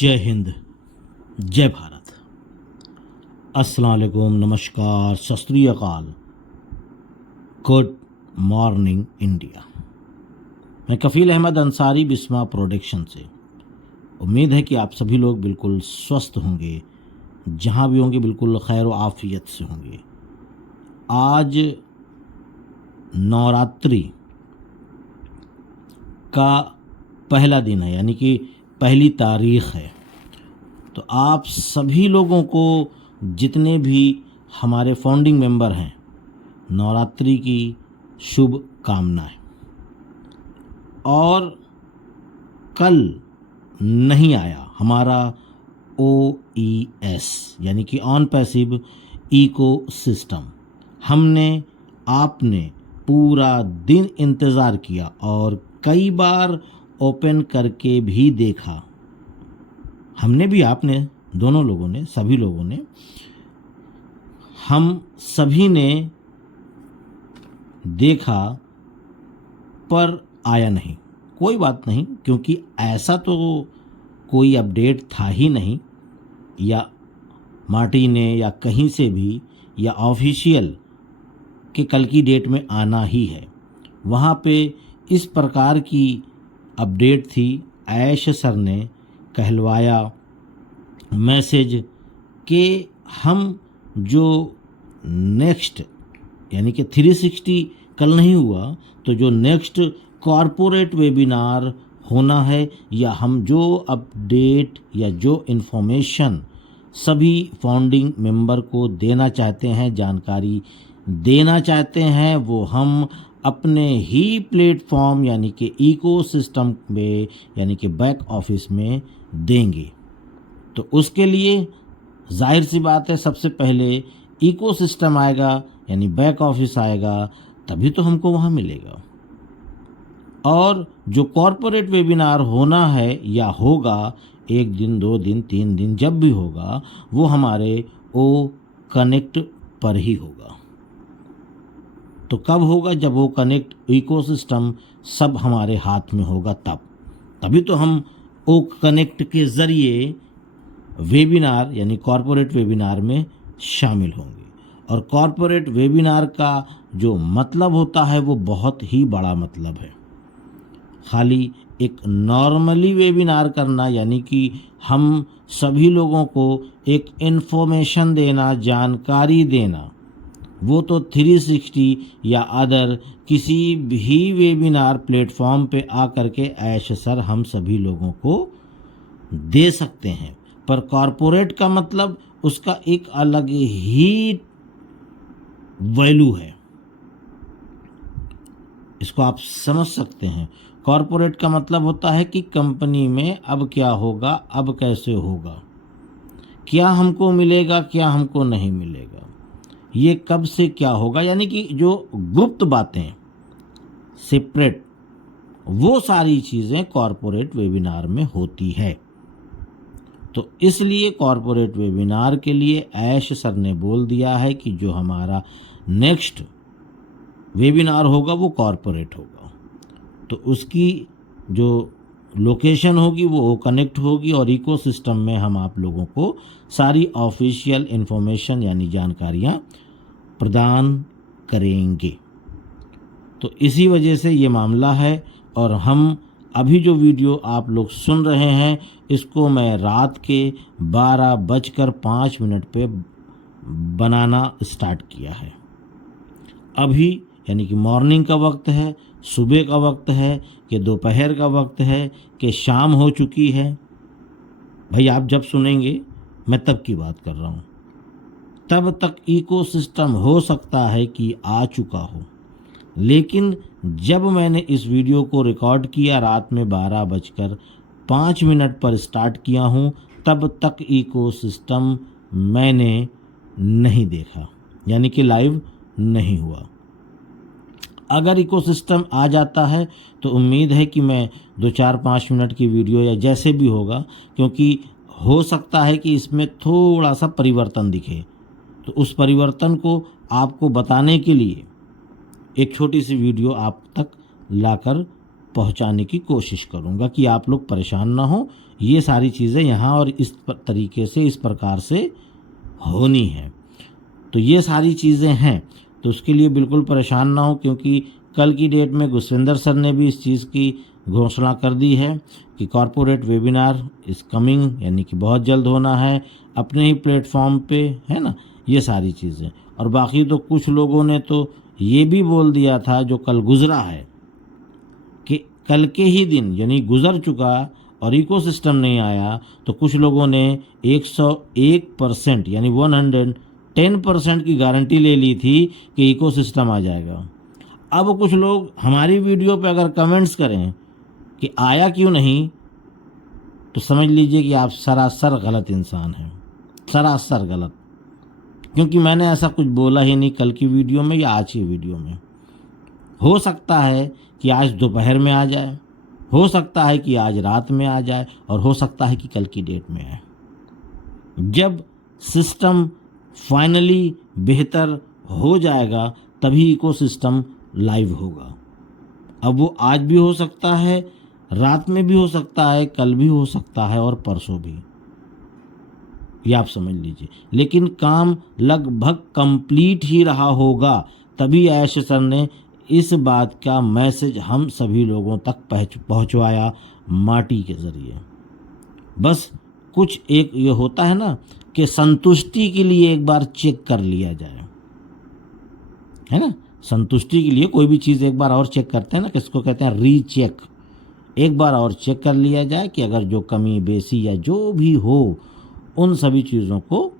जय हिंद, जय भारत। अस्सलाम वालेकुम, नमस्कार, सत श्री अकाल, गुड मॉर्निंग इंडिया। मैं कफ़ील अहमद अंसारी, बिस्मा प्रोडक्शन से। उम्मीद है कि आप सभी लोग बिल्कुल स्वस्थ होंगे, जहाँ भी होंगे बिल्कुल खैर व आफियत से होंगे। आज नवरात्रि का पहला दिन है, यानी कि पहली तारीख़ है। तो आप सभी लोगों को, जितने भी हमारे फाउंडिंग मेंबर हैं, नवरात्रि की शुभ कामनाएं। और कल नहीं आया हमारा OES यानी कि ऑन पैसिव इको सिस्टम। आपने पूरा दिन इंतज़ार किया और कई बार ओपन करके भी देखा। हमने भी, आपने, दोनों लोगों ने, सभी लोगों ने, हम सभी ने देखा, पर आया नहीं। कोई बात नहीं, क्योंकि ऐसा तो कोई अपडेट था ही नहीं, या मार्टी ने या कहीं से भी, या ऑफिशियल कि कल की डेट में आना ही है। वहाँ पे इस प्रकार की अपडेट थी। ऐश सर ने कहलवाया मैसेज कि हम जो नेक्स्ट, यानी कि 360 कल नहीं हुआ, तो जो नेक्स्ट कॉरपोरेट वेबिनार होना है, या हम जो अपडेट या जो इन्फॉर्मेशन सभी फाउंडिंग मेंबर को देना चाहते हैं, जानकारी देना चाहते हैं, वो हम अपने ही प्लेटफॉर्म यानी कि इकोसिस्टम में, यानी कि बैक ऑफिस में देंगे। तो उसके लिए जाहिर सी बात है, सबसे पहले इकोसिस्टम आएगा, यानी बैक ऑफिस आएगा, तभी तो हमको वहाँ मिलेगा। और जो कॉरपोरेट वेबिनार होना है या होगा, 1 दिन, 2 दिन, 3 दिन, जब भी होगा, वो हमारे ओ कनेक्ट पर ही होगा। तो कब होगा? जब वो कनेक्ट इकोसिस्टम सब हमारे हाथ में होगा, तभी तो हम ओ कनेक्ट के ज़रिए वेबिनार यानी कॉरपोरेट वेबिनार में शामिल होंगे। और कॉरपोरेट वेबिनार का जो मतलब होता है वो बहुत ही बड़ा मतलब है। खाली एक नॉर्मली वेबिनार करना, यानी कि हम सभी लोगों को एक इन्फॉर्मेशन देना, जानकारी देना, वो तो 360 या अदर किसी भी वेबिनार प्लेटफॉर्म पे आकर के ऐश सर हम सभी लोगों को दे सकते हैं। पर कॉरपोरेट का मतलब उसका एक अलग ही वैल्यू है। इसको आप समझ सकते हैं। कॉरपोरेट का मतलब होता है कि कंपनी में अब क्या होगा, अब कैसे होगा, क्या हमको मिलेगा, क्या हमको नहीं मिलेगा, ये कब से क्या होगा, यानी कि जो गुप्त बातें, सेपरेट, वो सारी चीज़ें कॉरपोरेट वेबिनार में होती है। तो इसलिए कॉरपोरेट वेबिनार के लिए ऐश सर ने बोल दिया है कि जो हमारा नेक्स्ट वेबिनार होगा वो कॉरपोरेट होगा। तो उसकी जो लोकेशन होगी वो कनेक्ट होगी, और इकोसिस्टम में हम आप लोगों को सारी ऑफिशियल इन्फॉर्मेशन यानी जानकारियाँ प्रदान करेंगे। तो इसी वजह से ये मामला है। और हम अभी जो वीडियो आप लोग सुन रहे हैं, इसको मैं रात के 12:05 पे बनाना स्टार्ट किया है। अभी यानी कि मॉर्निंग का वक्त है, सुबह का वक्त है, कि दोपहर का वक्त है, कि शाम हो चुकी है। भाई आप जब सुनेंगे, मैं तब की बात कर रहा हूँ, तब तक इकोसिस्टम हो सकता है कि आ चुका हो। लेकिन जब मैंने इस वीडियो को रिकॉर्ड किया, रात में 12:05 पर स्टार्ट किया हूँ, तब तक इकोसिस्टम मैंने नहीं देखा, यानी कि लाइव नहीं हुआ। अगर इकोसिस्टम आ जाता है तो उम्मीद है कि मैं 2-4-5 मिनट की वीडियो या जैसे भी होगा, क्योंकि हो सकता है कि इसमें थोड़ा सा परिवर्तन दिखे, तो उस परिवर्तन को आपको बताने के लिए एक छोटी सी वीडियो आप तक लाकर पहुंचाने की कोशिश करूंगा कि आप लोग परेशान ना हो। ये सारी चीज़ें यहाँ और इस तरीके से, इस प्रकार से होनी है। तो ये सारी चीज़ें हैं, तो उसके लिए बिल्कुल परेशान ना हो, क्योंकि कल की डेट में गुरविंदर सर ने भी इस चीज़ की घोषणा कर दी है कि कॉरपोरेट वेबिनार इज़ कमिंग, यानी कि बहुत जल्द होना है अपने ही प्लेटफॉर्म पे, है ना। ये सारी चीज़ें, और बाकी तो कुछ लोगों ने तो ये भी बोल दिया था जो कल गुजरा है कि कल के ही दिन, यानी गुजर चुका और इकोसिस्टम नहीं आया, तो कुछ लोगों ने 101% यानी 110% की गारंटी ले ली थी कि इकोसिस्टम आ जाएगा। अब कुछ लोग हमारी वीडियो पे अगर कमेंट्स करें कि आया क्यों नहीं, तो समझ लीजिए कि आप सरासर गलत इंसान हैं, सरासर गलत, क्योंकि मैंने ऐसा कुछ बोला ही नहीं कल की वीडियो में या आज की वीडियो में। हो सकता है कि आज दोपहर में आ जाए, हो सकता है कि आज रात में आ जाए, और हो सकता है कि कल की डेट में आए। जब सिस्टम फाइनली बेहतर हो जाएगा तभी इकोसिस्टम लाइव होगा। अब वो आज भी हो सकता है, रात में भी हो सकता है, कल भी हो सकता है और परसों भी, ये आप समझ लीजिए। लेकिन काम लगभग कंप्लीट ही रहा होगा, तभी ऐश सर ने इस बात का मैसेज हम सभी लोगों तक पहुंचवाया माटी के ज़रिए। बस कुछ एक ये होता है ना कि संतुष्टि के लिए एक बार चेक कर लिया जाए, है ना। संतुष्टि के लिए कोई भी चीज़ एक बार और चेक करते हैं ना, किसको कहते हैं, रीचेक। एक बार और चेक कर लिया जाए कि अगर जो कमी बेसी या जो भी हो, उन सभी चीज़ों को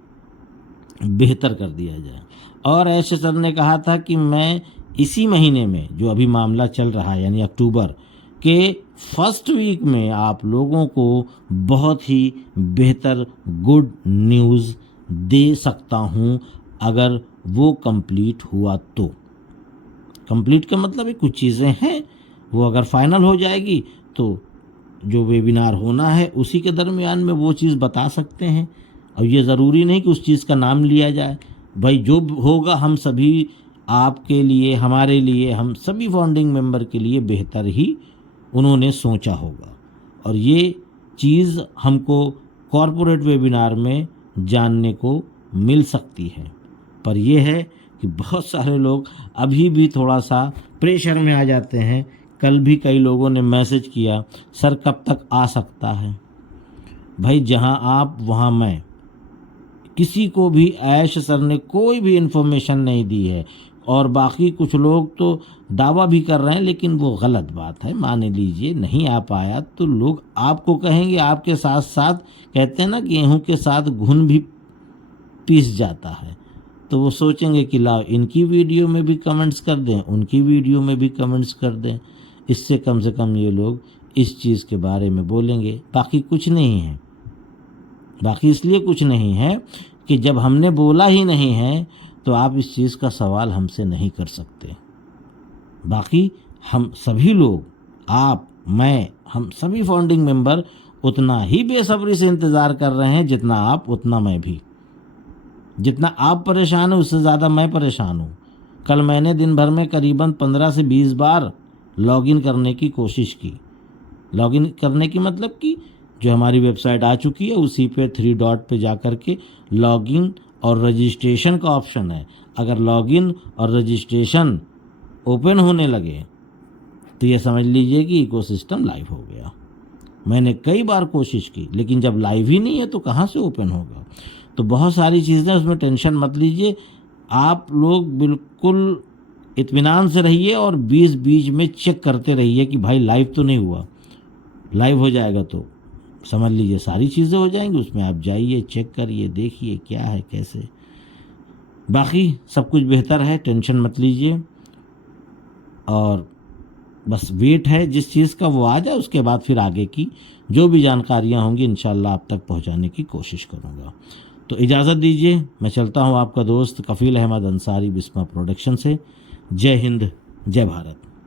बेहतर कर दिया जाए। और ऐसे सर ने कहा था कि मैं इसी महीने में जो अभी मामला चल रहा है, यानी अक्टूबर के फर्स्ट वीक में आप लोगों को बहुत ही बेहतर गुड न्यूज़ दे सकता हूं, अगर वो कंप्लीट हुआ तो। कंप्लीट का मतलब है कुछ चीज़ें हैं, वो अगर फाइनल हो जाएगी तो जो वेबिनार होना है उसी के दरमियान में वो चीज़ बता सकते हैं। और ये ज़रूरी नहीं कि उस चीज़ का नाम लिया जाए, भाई जो होगा हम सभी आपके लिए, हमारे लिए, हम सभी फाउंडिंग मेंबर के लिए बेहतर ही उन्होंने सोचा होगा। और ये चीज़ हमको कॉरपोरेट वेबिनार में जानने को मिल सकती है। पर यह है कि बहुत सारे लोग अभी भी थोड़ा सा प्रेशर में आ जाते हैं। कल भी कई लोगों ने मैसेज किया, सर कब तक आ सकता है। भाई जहां आप वहां मैं, किसी को भी ऐश सर ने कोई भी इन्फॉर्मेशन नहीं दी है। और बाकी कुछ लोग तो दावा भी कर रहे हैं, लेकिन वो गलत बात है। मान लीजिए नहीं आ पाया तो लोग आपको कहेंगे, आपके साथ साथ कहते हैं ना गेहूं के साथ घुन भी पीस जाता है, तो वो सोचेंगे कि लाओ इनकी वीडियो में भी कमेंट्स कर दें, उनकी वीडियो में भी कमेंट्स कर दें। इससे कम से कम ये लोग इस चीज़ के बारे में बोलेंगे। बाकी कुछ नहीं है, बाकी इसलिए कुछ नहीं है कि जब हमने बोला ही नहीं है तो आप इस चीज़ का सवाल हमसे नहीं कर सकते। बाकी हम सभी लोग, आप, मैं, हम सभी फाउंडिंग मेंबर उतना ही बेसब्री से इंतज़ार कर रहे हैं जितना आप, उतना मैं भी। जितना आप परेशान हो उससे ज़्यादा मैं परेशान हूँ। कल मैंने दिन भर में करीबन 15 से 20 बार लॉगिन करने की कोशिश की। लॉगिन करने की मतलब कि जो हमारी वेबसाइट आ चुकी है उसी पे 3 डॉट पे जा कर के लॉगिन और रजिस्ट्रेशन का ऑप्शन है। अगर लॉगिन और रजिस्ट्रेशन ओपन होने लगे तो ये समझ लीजिए कि इकोसिस्टम लाइव हो गया। मैंने कई बार कोशिश की, लेकिन जब लाइव ही नहीं है तो कहाँ से ओपन होगा। तो बहुत सारी चीज़ें, उसमें टेंशन मत लीजिए। आप लोग बिल्कुल इत्मीनान से रहिए और बीच बीच में चेक करते रहिए कि भाई लाइव तो नहीं हुआ। लाइव हो जाएगा तो समझ लीजिए सारी चीज़ें हो जाएंगी। उसमें आप जाइए, चेक करिए, देखिए क्या है कैसे। बाकी सब कुछ बेहतर है, टेंशन मत लीजिए। और बस वेट है जिस चीज़ का वो आ जाए, उसके बाद फिर आगे की जो भी जानकारियाँ होंगी इंशाल्लाह आप तक पहुँचाने की कोशिश करूँगा। तो इजाज़त दीजिए, मैं चलता हूँ। आपका दोस्त कफील अहमद अंसारी, बिस्मा प्रोडक्शन से। जय हिंद, जय भारत।